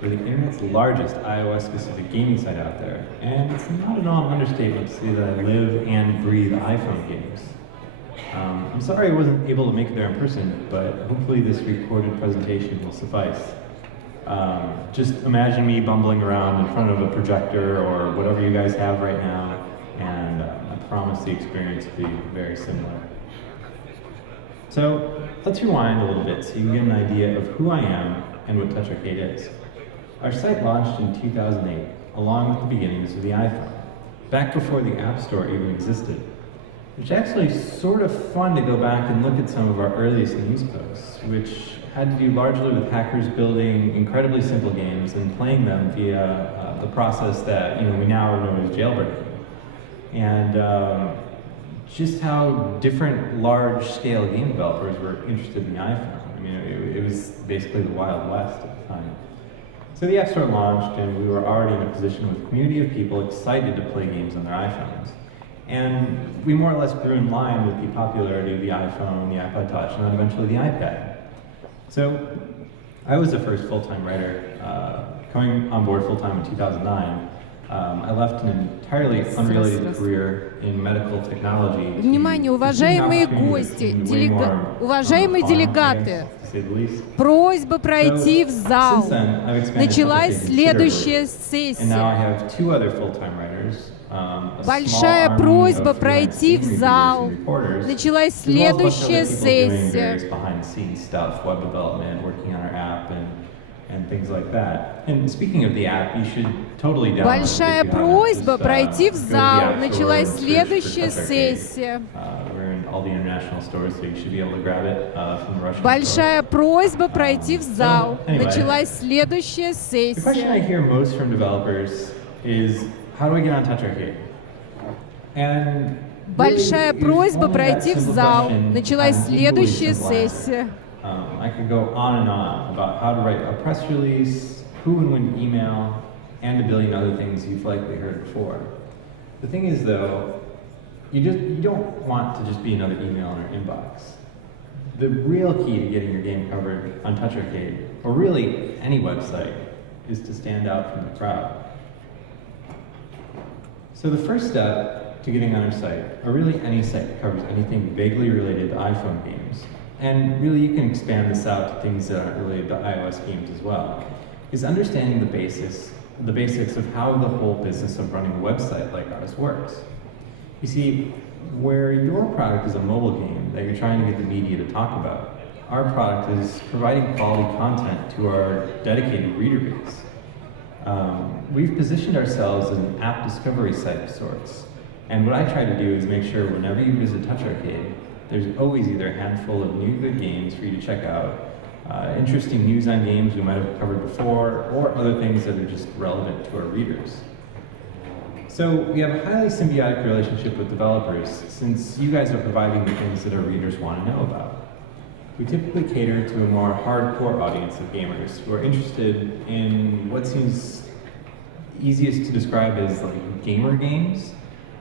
We're the internet's largest iOS-specific gaming site out there, and it's not at all an understatement to say that I live and breathe iPhone games. I'm sorry I wasn't able to make it there in person, but hopefully this recorded presentation will suffice. Just imagine me bumbling around in front of a projector or whatever you guys have right now, and I promise the experience will be very similar. So let's rewind a little bit so you can get an idea of who I am and what Touch Arcade is. Our site launched in 2008, along with the beginnings of the iPhone, back before the App Store even existed. It's actually sort of fun to go back and look at some of our earliest news posts, which had to do largely with hackers building incredibly simple games and playing them via the process that we now know as jailbreaking. And just how different large-scale game developers were interested in the iPhone. I mean, it was basically the Wild West at the time. So the App Store launched, and we were already in a position with a community of people excited to play games on their iPhones. And we more or less grew in line with the popularity of the iPhone, the iPod Touch, and then eventually the iPad. So I was the first full-time writer, coming on board full-time in 2009. I left an entirely unrelated career in medical technology. Внимание, уважаемые гости, уважаемые делегаты, просьба пройти в зал. Началась следующая сессия. Большая просьба пройти в зал. Началась следующая сессия. Большая просьба пройти в зал. Началась следующая сессия. Большая просьба пройти в зал. Началась следующая сессия. Большая просьба пройти в зал. Началась следующая сессия. I could go on and on about how to write a press release, who and when to email, and a billion other things you've likely heard before. The thing is, though, you don't want to just be another email in our inbox. The real key to getting your game covered on Touch Arcade, or really any website, is to stand out from the crowd. So the first step to getting on our site, or really any site that covers anything vaguely related to iPhone games, and really you can expand this out to things that aren't related to iOS games as well, is understanding the basics of how the whole business of running a website like ours works. You see, where your product is a mobile game that you're trying to get the media to talk about, our product is providing quality content to our dedicated reader base. We've positioned ourselves as an app discovery site of sorts, and what I try to do is make sure whenever you visit Touch Arcade, there's always either a handful of new good games for you to check out, interesting news on games we might have covered before, or other things that are just relevant to our readers. So we have a highly symbiotic relationship with developers, since you guys are providing the things that our readers want to know about. We typically cater to a more hardcore audience of gamers who are interested in what seems easiest to describe as like gamer games.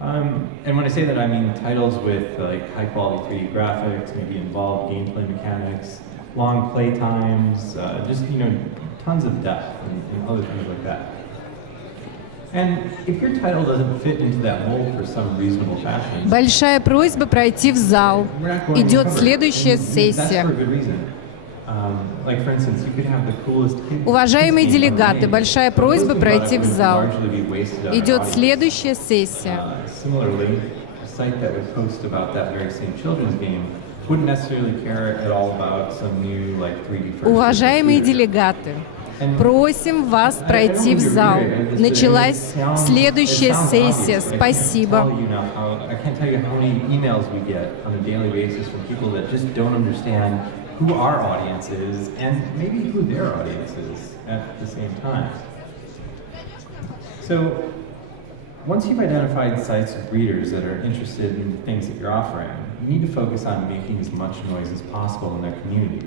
And when I say that, I mean titles with like high-quality 3D graphics, maybe involved gameplay mechanics, long play times, just tons of depth and other things like that. And if your title doesn't fit into that mold for some reasonable fashion, большая просьба пройти в зал. Идет следующая сессия. Уважаемые делегаты, большая просьба пройти в зал. Идет следующая сессия. Уважаемые делегаты, просим вас пройти в зал. Началась следующая сессия. Спасибо. Who our audience is, and maybe who their audience is at the same time. So, once you've identified sites of readers that are interested in the things that you're offering, you need to focus on making as much noise as possible in their community.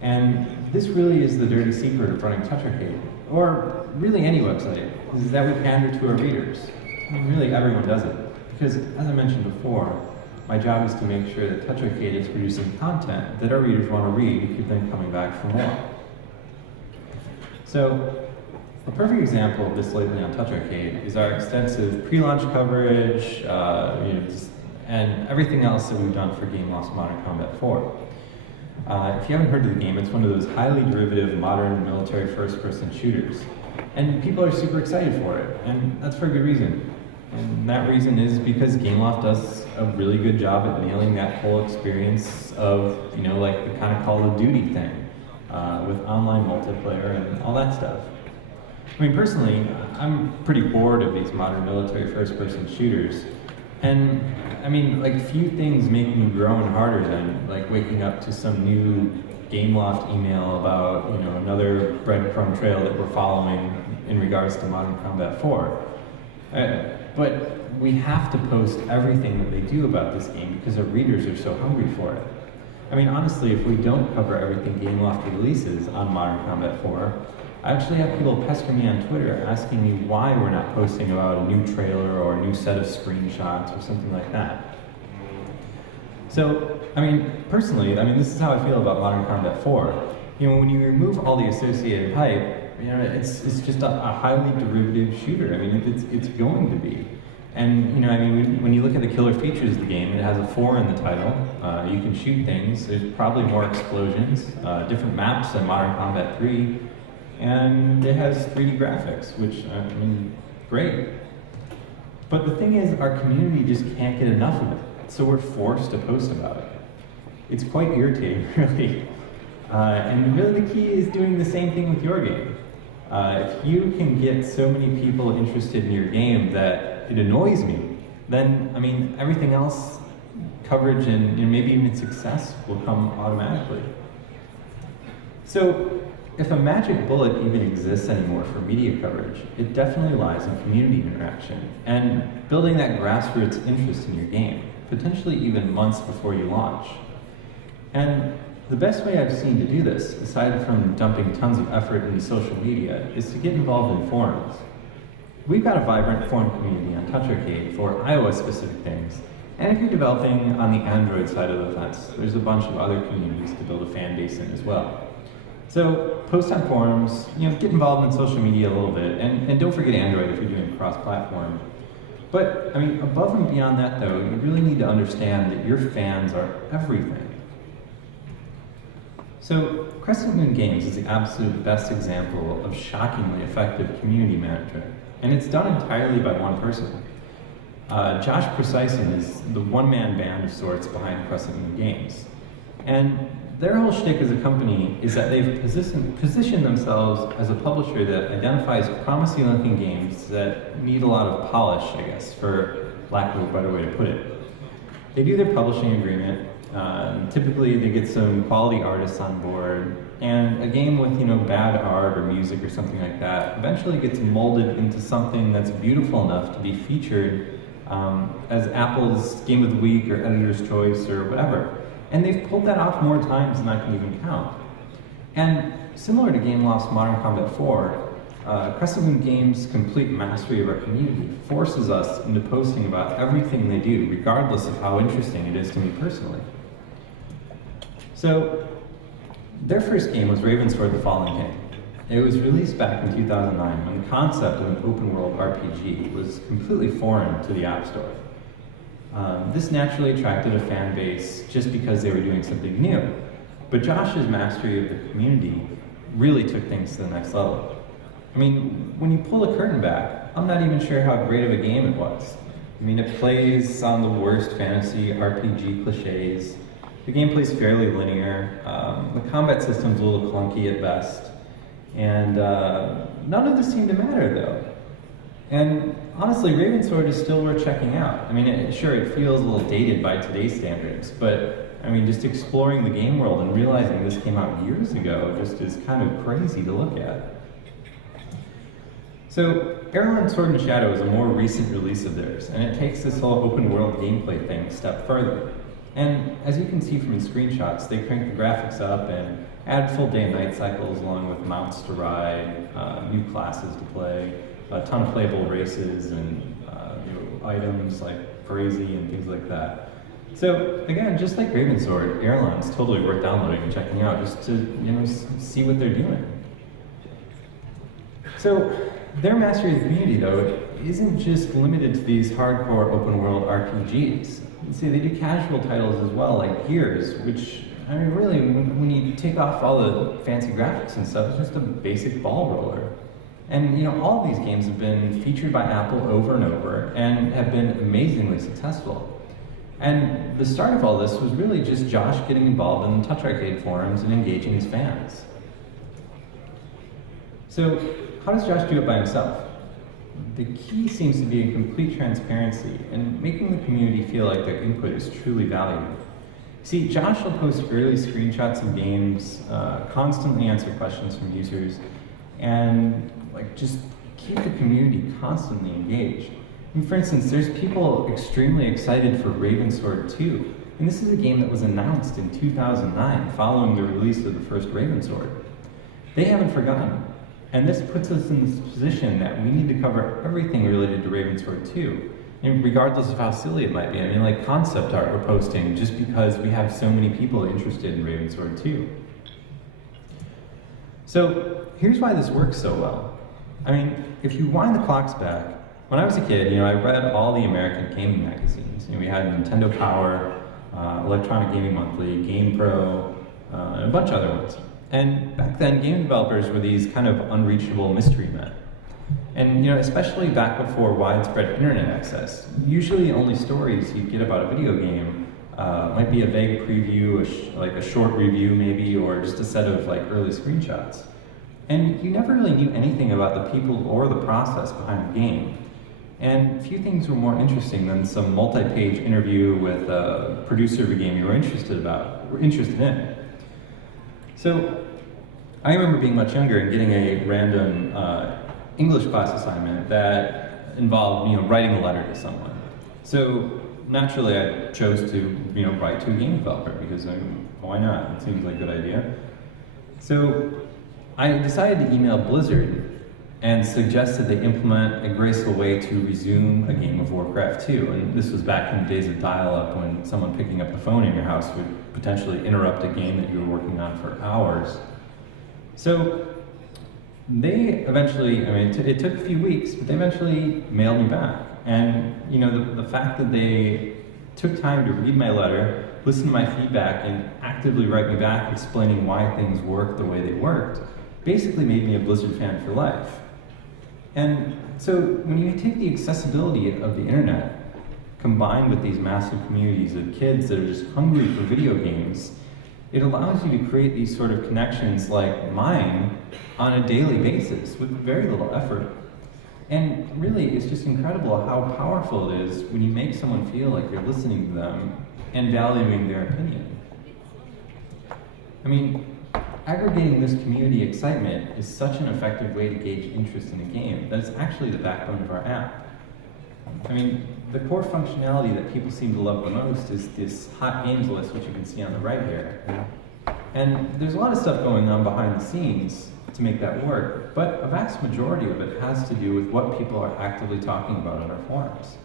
And this really is the dirty secret of running Touch Arcade, or really any website, is that we pander to our readers. I mean, really everyone does it, because as I mentioned before, my job is to make sure that Touch Arcade is producing content that our readers want to read to keep them coming back for more. So, a perfect example of this lately on Touch Arcade is our extensive pre-launch coverage, and everything else that we've done for Game Lost Modern Combat 4. If you haven't heard of the game, it's one of those highly derivative modern military first-person shooters. And people are super excited for it, and that's for a good reason. And that reason is because Gameloft does a really good job at nailing that whole experience of, like the kind of Call of Duty thing, with online multiplayer and all that stuff. I mean, personally, I'm pretty bored of these modern military first-person shooters. And, I mean, like, few things make me groan harder than, like, waking up to some new Gameloft email about, another breadcrumb trail that we're following in regards to Modern Combat 4. But we have to post everything that they do about this game because our readers are so hungry for it. I mean, honestly, if we don't cover everything Gameloft releases on Modern Combat 4, I actually have people pester me on Twitter asking me why we're not posting about a new trailer or a new set of screenshots or something like that. So, I mean, personally, this is how I feel about Modern Combat 4. When you remove all the associated hype, it's just a highly derivative shooter. I mean, it's going to be. And, when you look at the killer features of the game, it has a 4 in the title. You can shoot things. There's probably more explosions, different maps than Modern Combat 3. And it has 3D graphics, which, great. But the thing is, our community just can't get enough of it, so we're forced to post about it. It's quite irritating, really. And really the key is doing the same thing with your game. If you can get so many people interested in your game that it annoys me, then, everything else, coverage and maybe even success will come automatically. So, if a magic bullet even exists anymore for media coverage, it definitely lies in community interaction and building that grassroots interest in your game, potentially even months before you launch. And the best way I've seen to do this, aside from dumping tons of effort into social media, is to get involved in forums. We've got a vibrant forum community on Touch Arcade for iOS-specific things, and if you're developing on the Android side of the fence, there's a bunch of other communities to build a fan base in as well. So post on forums, get involved in social media a little bit, and don't forget Android if you're doing cross-platform. But, above and beyond that though, you really need to understand that your fans are everything. So Crescent Moon Games is the absolute best example of shockingly effective community management, and it's done entirely by one person. Josh Precyson is the one-man band of sorts behind Crescent Moon Games. And their whole shtick as a company is that they've positioned themselves as a publisher that identifies promising-looking games that need a lot of polish, I guess, for lack of a better way to put it. They do their publishing agreement. Typically, they get some quality artists on board, and a game with bad art or music or something like that eventually gets molded into something that's beautiful enough to be featured as Apple's Game of the Week or Editor's Choice or whatever. And they've pulled that off more times than I can even count. And similar to Gameloft's Modern Combat 4, Crescent Moon Games' complete mastery of our community forces us into posting about everything they do, regardless of how interesting it is to me personally. So, their first game was Ravensword: The Fallen King. It was released back in 2009 when the concept of an open-world RPG was completely foreign to the App Store. This naturally attracted a fan base just because they were doing something new. But Josh's mastery of the community really took things to the next level. When you pull the curtain back, I'm not even sure how great of a game it was. It plays on the worst fantasy RPG cliches. The gameplay's fairly linear. The combat system's a little clunky at best. And none of this seemed to matter, though. And honestly, Ravensword is still worth checking out. Sure, it feels a little dated by today's standards, but just exploring the game world and realizing this came out years ago just is kind of crazy to look at. So, Airline Sword and Shadow is a more recent release of theirs, and it takes this whole open world gameplay thing a step further. And as you can see from the screenshots, they crank the graphics up and add full day and night cycles along with mounts to ride, new classes to play, a ton of playable races and items like crazy and things like that. So again, just like Ravensword, Airline's totally worth downloading and checking out just to see what they're doing. So their mastery of the community, though, isn't just limited to these hardcore open world RPGs. See, they do casual titles as well, like Gears, which, I mean, really, when you take off all the fancy graphics and stuff, it's just a basic ball roller. And, you know, all of these games have been featured by Apple over and over and have been amazingly successful. And the start of all this was really just Josh getting involved in the Touch Arcade forums and engaging his fans. So, how does Josh do it by himself? The key seems to be in complete transparency and making the community feel like their input is truly valued. See, Josh will post early screenshots of games, constantly answer questions from users, and just keep the community constantly engaged. I mean, for instance, there's people extremely excited for Ravensword 2, and this is a game that was announced in 2009 following the release of the first Ravensword. They haven't forgotten. And this puts us in this position that we need to cover everything related to Ravensword 2, and regardless of how silly it might be. I mean, like concept art we're posting just because we have so many people interested in Ravensword 2. So here's why this works so well. I mean, if you wind the clocks back, when I was a kid, you know, I read all the American gaming magazines. You know, we had Nintendo Power, Electronic Gaming Monthly, GamePro, and a bunch of other ones. And back then, game developers were these kind of unreachable mystery men. And, you know, especially back before widespread internet access, usually the only stories you'd get about a video game might be a vague preview, like a short review maybe, or just a set of like early screenshots. And you never really knew anything about the people or the process behind the game. And few things were more interesting than some multi-page interview with a producer of a game you were interested in. So I remember being much younger and getting a random English class assignment that involved, you know, writing a letter to someone. So naturally, I chose to, you know, write to a game developer because, why not? It seems like a good idea. So I decided to email Blizzard and suggested they implement a graceful way to resume a game of Warcraft 2. And this was back in the days of dial-up when someone picking up the phone in your house would potentially interrupt a game that you were working on for hours. So they eventually, I mean, it took a few weeks, but they eventually mailed me back. And, you know, the fact that they took time to read my letter, listen to my feedback, and actively write me back explaining why things worked the way they worked, basically made me a Blizzard fan for life. And so when you take the accessibility of the internet, combined with these massive communities of kids that are just hungry for video games, it allows you to create these sort of connections like mine on a daily basis with very little effort. And really, it's just incredible how powerful it is when you make someone feel like you're listening to them and valuing their opinion. I mean, aggregating this community excitement is such an effective way to gauge interest in a game that it's actually the backbone of our app. I mean, the core functionality that people seem to love the most is this hot games list, which you can see on the right here. And there's a lot of stuff going on behind the scenes to make that work, but a vast majority of it has to do with what people are actively talking about on our forums.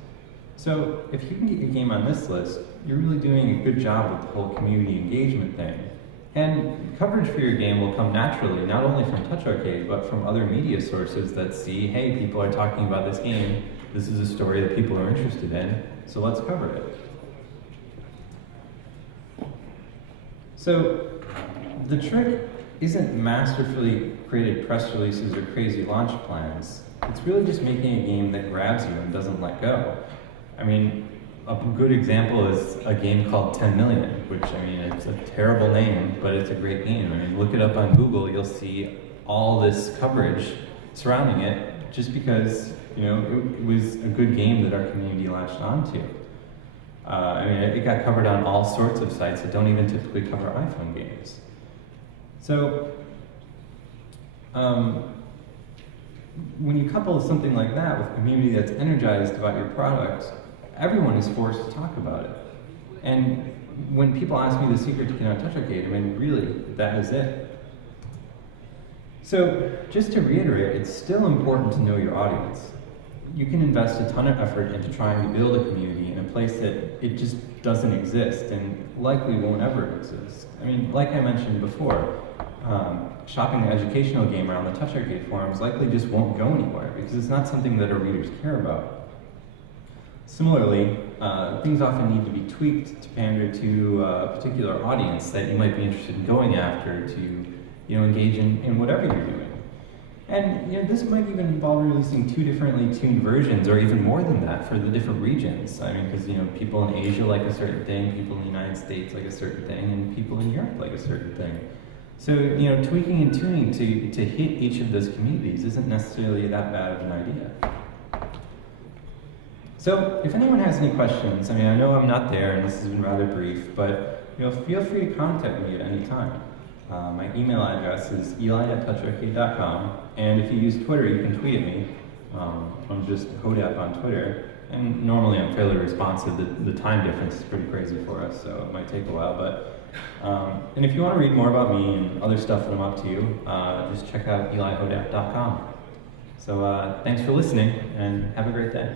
So if you can get your game on this list, you're really doing a good job with the whole community engagement thing. And coverage for your game will come naturally, not only from Touch Arcade, but from other media sources that see, hey, people are talking about this game, this is a story that people are interested in, so let's cover it. So the trick isn't masterfully created press releases or crazy launch plans. It's really just making a game that grabs you and doesn't let go. I mean, a good example is a game called 10 Million, which, I mean, it's a terrible name, but it's a great game. I mean, look it up on Google, you'll see all this coverage surrounding it just because, you know, it was a good game that our community latched onto. I mean, it got covered on all sorts of sites that don't even typically cover iPhone games. So, when you couple something like that with a community that's energized about your product, everyone is forced to talk about it. And when people ask me the secret to get on Touch Arcade, I mean, really, that is it. So, just to reiterate, it's still important to know your audience. You can invest a ton of effort into trying to build a community in a place that it just doesn't exist and likely won't ever exist. I mean, like I mentioned before, shopping the educational game around the Touch Arcade forums likely just won't go anywhere because it's not something that our readers care about. Similarly, things often need to be tweaked to pander to a particular audience that you might be interested in going after to engage in whatever you're doing. And this might even involve releasing 2 differently tuned versions, or even more than that, for the different regions. I mean, because people in Asia like a certain thing, people in the United States like a certain thing, and people in Europe like a certain thing. So tweaking and tuning to hit each of those communities isn't necessarily that bad of an idea. So if anyone has any questions, I mean, I know I'm not there, and this has been rather brief, but feel free to contact me at any time. My email address is eli@toucharcade.com, and if you use Twitter, you can tweet at me. I'm just Hodap on Twitter, and normally I'm fairly responsive. The time difference is pretty crazy for us, so it might take a while. But and if you want to read more about me and other stuff that I'm up to, just check out elihodap.com. So thanks for listening, and have a great day.